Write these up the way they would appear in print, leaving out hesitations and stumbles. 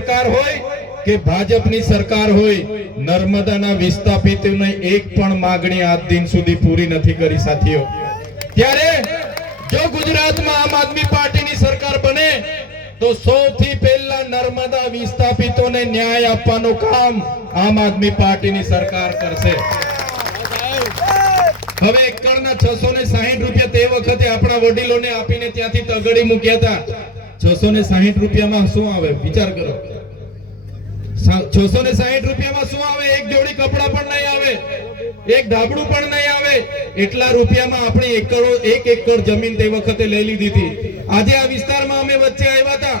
સરકાર હોય કે ભાજપની સરકાર હોય, નર્મદાના વિસ્થાપિતોની એક પણ માંગણી આજ દિન સુધી પૂરી નથી કરી સાથીઓ। ત્યારે જો ગુજરાતમાં આમ આદમી પાર્ટીની સરકાર બને તો સૌથી પહેલા નર્મદા વિસ્થાપિતોને ન્યાય આપવાનું કામ આમ આદમી પાર્ટીની સરકાર કરશે। હવે એકડના 660 રૂપિયા તે વખતે આપણા વડીલોને આપીને ત્યાંથી તગડી મૂક્યા હતા। 660 રૂપિયામાં શું આવે વિચાર કરો। 660 રૂપિયામાં શું આવે? એક જોડી કપડા પણ નહીં આવે, એક ધાબળું પણ નહીં આવે। એટલા રૂપિયામાં આપણે એક એકડ જમીન તે વખતે લઈ લીધી હતી। આજે આ વિસ્તારમાં અમે વચ્ચે આવ્યા હતા,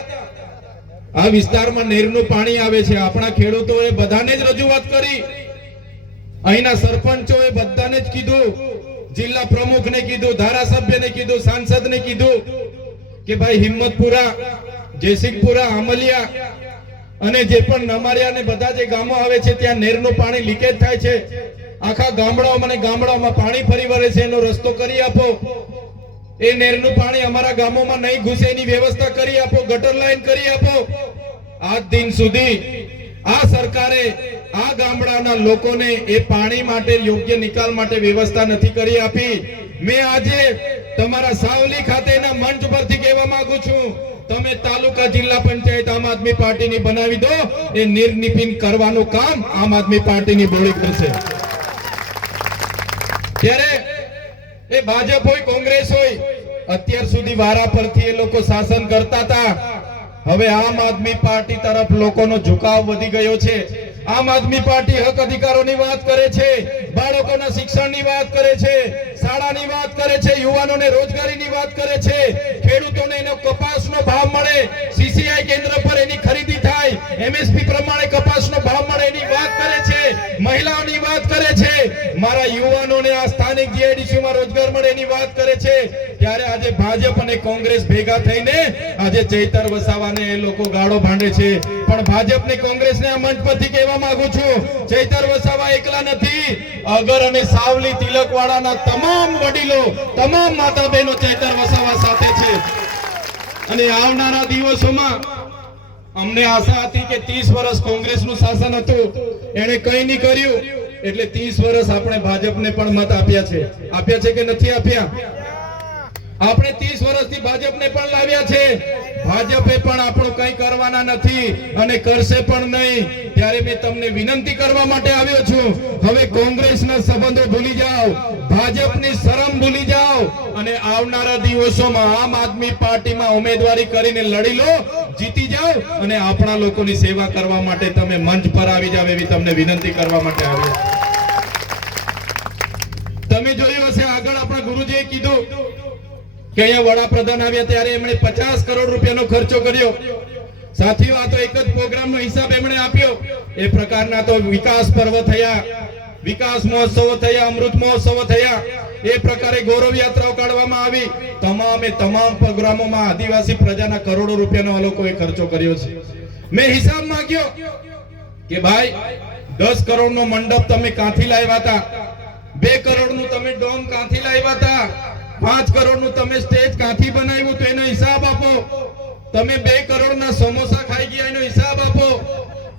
આ વિસ્તારમાં નહેરનું પાણી આવે છે। આપણા ખેડૂતોએ બધાને જ રજૂઆત કરી, અહીંના સરપંચોએ બધાને જ કીધું, જિલ્લા પ્રમુખને કીધું, ધારાસભ્યને કીધું, સાંસદને કીધું કે ભાઈ હિંમતપુરા, જયસિંહપુરા, આમલિયા અને જે પણ નમારિયા ને બધા જે ગામો આવે છે ત્યાં નહેરનું પાણી લીકેજ થાય છે। આખા ગામડાઓમાં પાણી ફરી વળે છે, એનો રસ્તો કરી આપો। એ નહેરનું પાણી અમારા ગામોમાં નહીં ઘૂસે એની વ્યવસ્થા કરી આપો, ગટર લાઈન કરી આપો। આજ દિન સુધી આ સરકારે આ ગામડાના લોકોને એ પાણી માટે યોગ્ય નિકાલ માટે વ્યવસ્થા નથી કરી આપી। મેં આજે તમારા સાવલી ખાતેના મંચ પરથી કહેવા માંગુ છું, તમે તાલુકા જિલ્લા પંચાયત આમ આદમી પાર્ટીની બનાવી દો, એ નિર્નિપિન કરવાનું કામ આમ આદમી પાર્ટીની બોડી કરશે। ત્યારે એ ભાજપ હોય, કોંગ્રેસ હોય, અત્યાર સુધી વારા પરથી એ લોકો શાસન કરતા હતા। હવે આમ આદમી પાર્ટી તરફ લોકોનો ઝુકાવ વધી ગયો છે। આમ આદમી પાર્ટી હક અધિકારોની વાત કરે છે, બાળકોના શિક્ષણની વાત કરે છે, શાળાની વાત કરે છે, યુવાનોને રોજગારીની વાત કરે છે, ખેડૂતોને એનો કપાસનો ભાવ મળે, સીસીઆઈ કેન્દ્ર પર એની ખરીદી થાય, એમએસપી પ્રમાણે કપાસનો ભાવ મળે એની વાત કરે છે, મહિલાઓની વાત કરે છે, મારા યુવાનોને આ સ્થાનિક જીઆઈડીસીમાં રોજગાર મળે એની વાત કરે છે। ત્યારે આજે ભાજપ અને કોંગ્રેસ ભેગા થઈને આજે ચૈતર વસાવાને એ લોકો ગાળો ભાંડે છે। પણ ભાજપ ને કોંગ્રેસને આ મંચ પરથી કહેવા માંગુ છું, ચૈતર વસાવા એકલા નથી, અગર અને સાવલી તિલકવાડાના તમામ વડીલો, તમામ માતા બહેનો ચૈતર વસાવા સાથે છે। અને આવનારા દિવસોમાં અમને આશા હતી કે 30 વર્ષ કોંગ્રેસનું શાસન હતું, એને કંઈ નહીં કર્યું, એટલે 30 વર્ષ આપણે ભાજપને પણ મત આપ્યા છે કે નથી આપ્યા? આપણે 30 વર્ષથી ભાજપને પણ લાવ્યા છે, ભાજપે પણ આપણું કંઈ કરવાના નથી અને કરશે પણ નહીં। ત્યારે મેં તમને વિનંતી કરવા માટે આવ્યો છું, હવે કોંગ્રેસના સંબંધો ભૂલી જાઓ, ભાજપની શરમ ભૂલી જાઓ અને આવનારા દિવસોમાં આમ આદમી પાર્ટીમાં ઉમેદવારી કરીને લડી લો, જીતી જાઓ અને આપણા લોકોની સેવા કરવા માટે તમે મંચ પર આવી જાવ એવી તમને વિનંતી કરવા માટે આવ્યો। તમે જોયું હશે આગળ આપણા ગુરુજીએ કીધું કે અહીંયા વડાપ્રધાન આવ્યા ત્યારે એમણે 50 કરોડ રૂપિયાનો ખર્ચો કર્યો। સાથીઓ, આ તો એક જ પ્રોગ્રામનો હિસાબ એમણે આપ્યો। એ પ્રકારના તો વિકાસ પર્વ થયા, વિકાસ મહોત્સવો થયા, અમૃત મહોત્સવો થયા, એ પ્રકારે ગૌરવ યાત્રાઓ કાઢવામાં આવી। તમામ પ્રોગ્રામોમાં આદિવાસી પ્રજાના કરોડો રૂપિયાનો આ લોકોએ ખર્ચો કર્યો છે। મેં હિસાબ માંગ્યો કે ભાઈ 10 કરોડનો મંડપ તમે ક્યાંથી લાવ્યા હતા? 2 કરોડનું તમે ડોમ ક્યાંથી લાવ્યા હતા? 5 કરોડનું તમે સ્ટેજ ક્યાંથી બનાવ્યું તો એનો હિસાબ આપો। તમે 2 કરોડના સમોસા ખાઈ ગયા એનો હિસાબ આપો।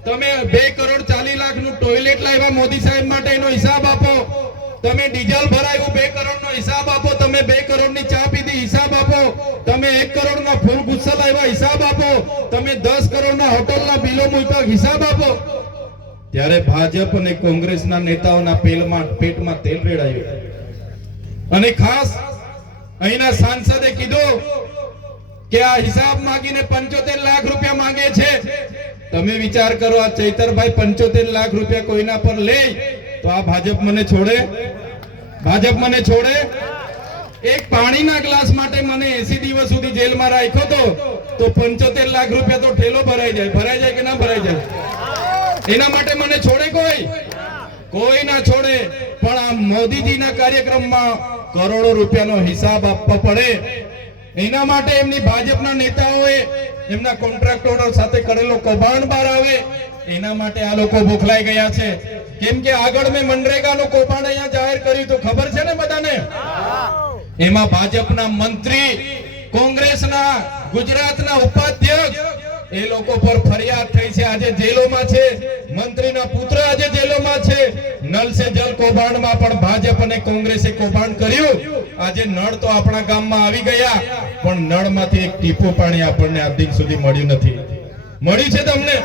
તમે 2 કરોડ 40 લાખનું ટોયલેટ લાવ્યા મોદી સાહેબ માટે એનો હિસાબ આપો। તમે ડીઝલ ભરાયું 2 કરોડનો હિસાબ આપો। તમે 2 કરોડની ચા પીધી હિસાબ આપો। તમે 1 કરોડના ફૂલ ગુસ્સા લાવ્યા હિસાબ આપો। તમે 10 કરોડના હોટલના બિલો મૂક્યા હિસાબ આપો। ત્યારે ભાજપ અને કોંગ્રેસના નેતાઓના પેટમાં તેલ રેડાયું અને ખાસ અહીંના સાંસદે કીધું કે આ હિસાબ માંગીને 75 લાખ રૂપિયા માંગે છે। તમે વિચાર કરો, આ ચૈતરભાઈ 75 લાખ રૂપિયા કોઈના પર લે તો આ ભાજપ મને છોડે? ભાજપ મને છોડે? એક પાણીના ગ્લાસ માટે મને 80 દિવસ સુધી જેલમાં રાખ્યો તો 75 લાખ રૂપિયા તો ઠેલો ભરાઈ જાય કે ના ભરાઈ જાય? એના માટે મને છોડે કોઈ ના છોડે। પણ આ મોદીજીના કાર્યક્રમમાં કરોડો રૂપિયાનો હિસાબ આપવો પડે, એના માટે એમની ભાજપના નેતાઓએ એમના કોન્ટ્રાક્ટરો સાથે કરેલો કૌભાંડ બહાર આવે, એના માટે આ લોકો બોખલાઈ ગયા છે। કેમ કે આગળ મેં મનરેગાનું કૌભાંડ અહીંયા જાહેર કર્યું તો ખબર છે ને બધાને? એમાં ભાજપના મંત્રી, કોંગ્રેસના ગુજરાતના ઉપાધ્યક્ષ, એ લોકો પર ફરિયાદ થઈ છે આજે જેલોમાં છે, મંત્રીના પુત્ર આજે જેલોમાં છે. નલ સે જલ કૌભાંડમાં પણ ભાજપ અને કોંગ્રેસે કૌભાંડ કર્યું. આજે નળ તો આપણા ગામમાં આવી ગયા, પણ નળમાંથી એક ટીપું પાણી આપણને આજ દિન સુધી મળ્યું નથી. મળ્યું છે તમને?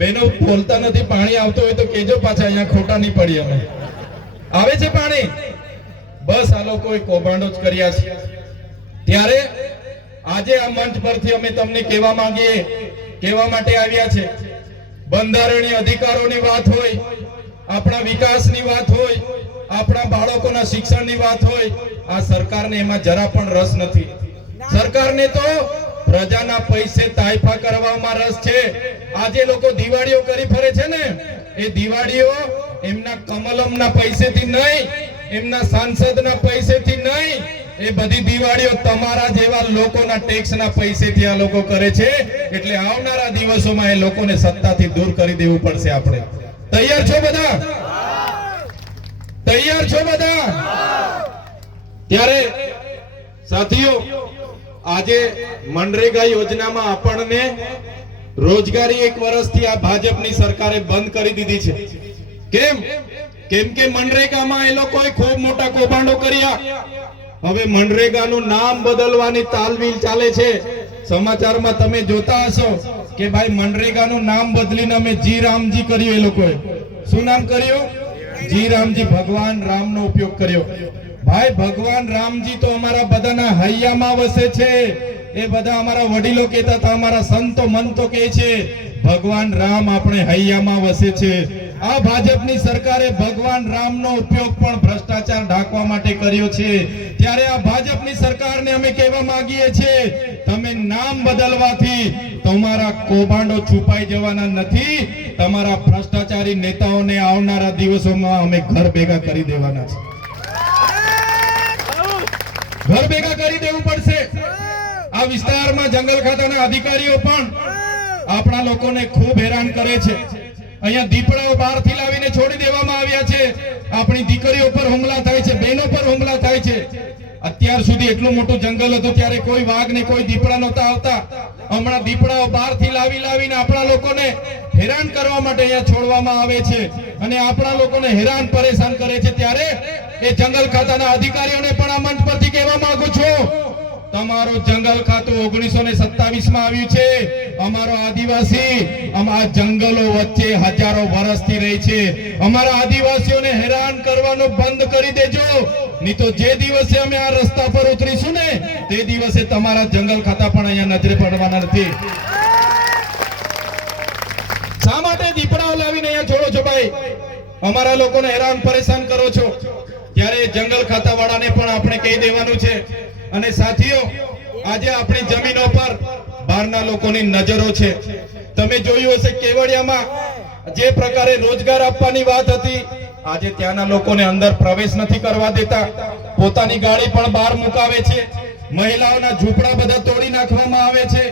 બેનો બોલતા નથી. પાણી આવતું હોય તો કેજો પાછા, અહીંયા ખોટા નહીં પડી. અમે આવે છે પાણી? બસ આ લોકોએ કૌભાંડો જ કર્યા છે. ત્યારે આજે આ મંચ પરથી અમે તમને કહેવા માટે આવ્યા છે, બંધારણીય અધિકારોની વાત હોય, આપણા વિકાસની વાત હોય, આપણા બાળકોના શિક્ષણની વાત હોય, આ સરકારને એમાં જરા પણ રસ નથી. સરકારને તો પ્રજાના પૈસે તાઇફા કરવામાં રસ છે. આજે લોકો દિવાળીઓ કરી ફરે છે ને, એ દિવાળીઓ એમના કમલમના પૈસેથી નહીં, એમના સાંસદના પૈસેથી નહીં, એ બધી દિવાળીઓ તમારા જેવા લોકોના ટેક્સના પૈસેથી આ લોકો કરે છે. એટલે આવનારા દિવસોમાં એ લોકોને સત્તાથી દૂર કરી દેવું પડશે. આપણે તૈયાર છો બધા? તૈયાર છો બધા? ત્યારે સાથીઓ, આજે મનરેગા યોજનામાં આપણને રોજગારી 1 વર્ષથી આ ભાજપની સરકારે બંધ કરી દીધી છે. કેમ કે મનરેગામાં એ લોકોએ ખૂબ મોટા કૌભાંડો કર્યા. હવે મનરેગાનું નામ બદલવાની તાલમીલ ચાલે છે. સમાચારમાં તમે જોતા હશો કે ભાઈ મનરેગાનું નામ બદલીને અમે જી રામજી કર્યું. એ લોકોએ શું નામ કર્યું? જી રામજી. ભગવાન રામનો ઉપયોગ કર્યો. ભાઈ ભગવાન રામજી તો અમારા બધાના હૈયામાં વસે છે. એ બધા અમારા વડીલો કહેતા હતા, અમારા સંતો મંતો કહે છે ભગવાન રામ આપણે હૈયામાં વસે છે. આ ભાજપની સરકારે ભગવાન રામનો ઉપયોગ પણ ભ્રષ્ટાચાર ઢાંકવા માટે કર્યો છે. ત્યારે આ ભાજપની સરકારને અમે કહેવા માંગીએ છીએ, તમે નામ બદલવાથી તમારા કૌભાંડો છુપાઈ જવાના નથી. તમારા ભ્રષ્ટાચારી નેતાઓને આવનારા દિવસોમાં અમે ઘર ભેગા કરી દેવાના છે. ઘર ભેગા કરી દેવું પડશે. આ વિસ્તારમાં જંગલ ખાતાના અધિકારીઓ પણ આપણા લોકોને ખૂબ હેરાન કરે છે. અહીંયા દીપડાઓ બહારથી લાવીને છોડી દેવામાં આવ્યા છે. આપણી દીકરીઓ પર હુમલા થાય છે, બહેનો પર હુમલા થાય છે. અત્યાર સુધી એટલું મોટું જંગલ હતું ત્યારે કોઈ વાઘ ને કોઈ દીપડા નહોતા આવતા. હમણાં દીપડાઓ બહારથી લાવીને આપણા લોકોને હેરાન કરવા માટે અહીંયા છોડવામાં આવે છે અને આપણા લોકોને હેરાન પરેશાન કરે છે. ત્યારે એ જંગલ ખાતાના અધિકારીઓને પણ આ મંચ પરથી કહેવા માંગુ છું, તમારું જંગલ ખાતું 1927 માં આવ્યું છે. અમારો આદિવાસી આ જંગલો વચ્ચે હજારો વર્ષથી રહે છે. અમારા આદિવાસીઓને હેરાન કરવાનું બંધ કરી દેજો, નહીં તો જે દિવસે અમે આ રસ્તા પર ઉતરીશું ને તે દિવસે તમારા જંગલ ખાતા પણ અહીંયા નજરે પડવાના નથી. શા માટે દીપડાઓ લાવીને અહીંયા છોડો છો ભાઈ? અમારા લોકોને હેરાન પરેશાન કરો છો. ત્યારે જંગલ ખાતા વાળાને પણ આપણે કહી દેવાનું છે. અને સાથીઓ, આજે આપણી જમીનો પર બહારના લોકોની નજરો છે. તમે જોયું હશે કેવડિયામાં જે પ્રકારે રોજગાર આપવાની વાત હતી, આજે ત્યાંના લોકોને અંદર પ્રવેશ નથી કરવા દેતા. પોતાની ગાડી પણ બહાર મુકાવે છે. મહિલાઓના ઝૂંપડા બધા તોડી નાખવામાં આવે છે.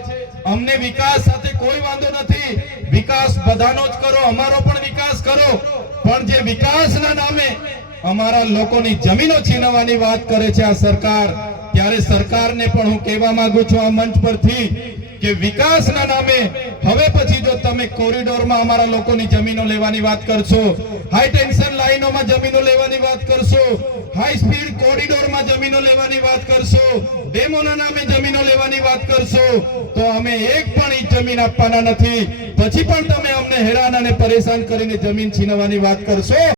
અમને વિકાસ સાથે કોઈ વાંધો નથી, વિકાસ બધાનો જ કરો, અમારો પણ વિકાસ કરો. પણ જે વિકાસના નામે અમારા લોકોની જમીનો છીનવવાની વાત કરે છે આ સરકાર, ત્યારે સરકારને પણ હું કહેવા માંગુ છું આ મંચ પરથી કે વિકાસના નામે હવે પછી જો તમે કોરિડોરમાં અમારા લોકોની જમીનો લેવાની વાત કરશો, હાઈ ટેન્શન લાઈનોમાં જમીનો લેવાની વાત કરશો, હાઈ સ્પીડ કોરિડોરમાં જમીનો લેવાની વાત કરશો, ડેમોના નામે જમીનો લેવાની વાત કરશો, તો અમે એક પણ ઇંચ જમીન આપવાના નથી. પછી પણ તમે અમને હેરાન અને પરેશાન કરીને જમીન છીનવવાની વાત કરશો